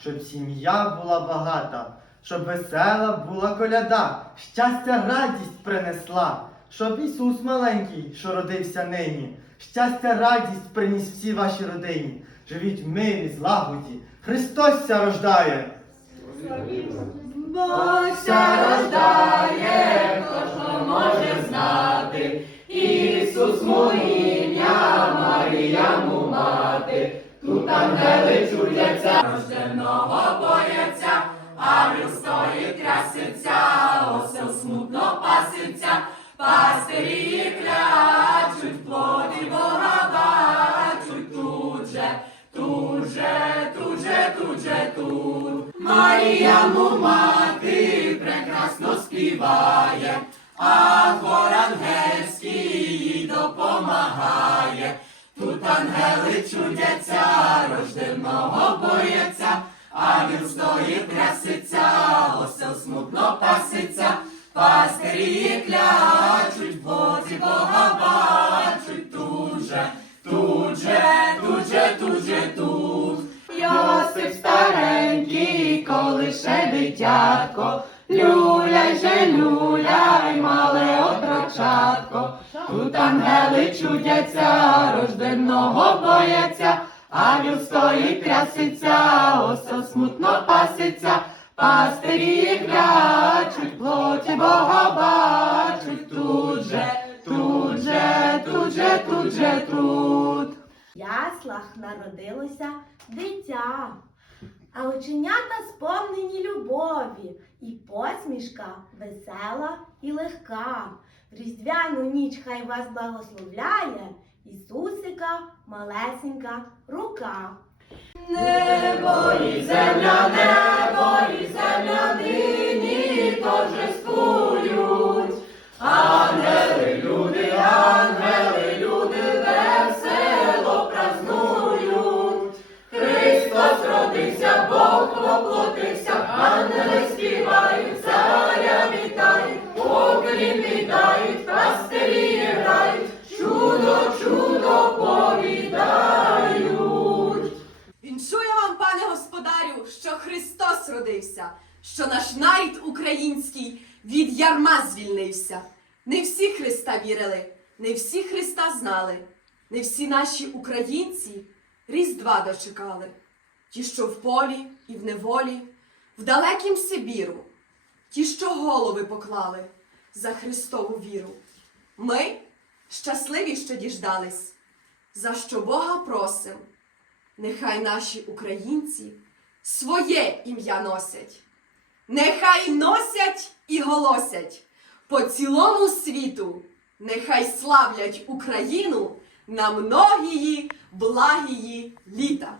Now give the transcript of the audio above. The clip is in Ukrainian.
щоб сім'я була багата, щоб весела була коляда, щастя, радість принесла, щоб Ісус маленький, що родився нині, щастя, радість приніс всій вашій родині. Живіть в мирі, злагоді, Христос ся рождає. Богся рождає, мати. Тут ангели чудяться, рожденого бояться, а він стоїть трясеться, осел смутно паситься, пастирі клячуть, плоді Бога бачуть тут же, тут же, тут же, тут же, тут. Марія му мати прекрасно співає, а хор ангельський їй допомагає. Тут ангели чудяться, рожденого бояться, а він стоїть трясеться, осел смутно паситься, пастирі клячуть, боці Бога бачуть тут же, тут же, тут же, тут же, тут. Йосип старенький, коли ще дитятко, чудяться, рожденого бояться, а він стоїть трясеться, осел смутно паситься, пастирі клячуть, плоті Бога бачуть, тут же, тут же, тут же, тут же, тут. В яслах народилося дитя, а оченята сповнені любові, і посмішка весела і легка. Різдвяну ніч хай вас благословляє Ісусика малесенька рука. Небо і земля, небо і земля Христос родився, що наш нарід український від ярма звільнився. Не всі Христа вірили, не всі Христа знали, не всі наші українці Різдва дочекали. Ті, що в полі і в неволі, в далекім Сибіру, ті, що голови поклали за Христову віру. Ми щасливі, що діждались, за що Бога просим. Нехай наші українці своє ім'я носять, нехай носять і голосять по цілому світу, нехай славлять Україну на многії благії літа.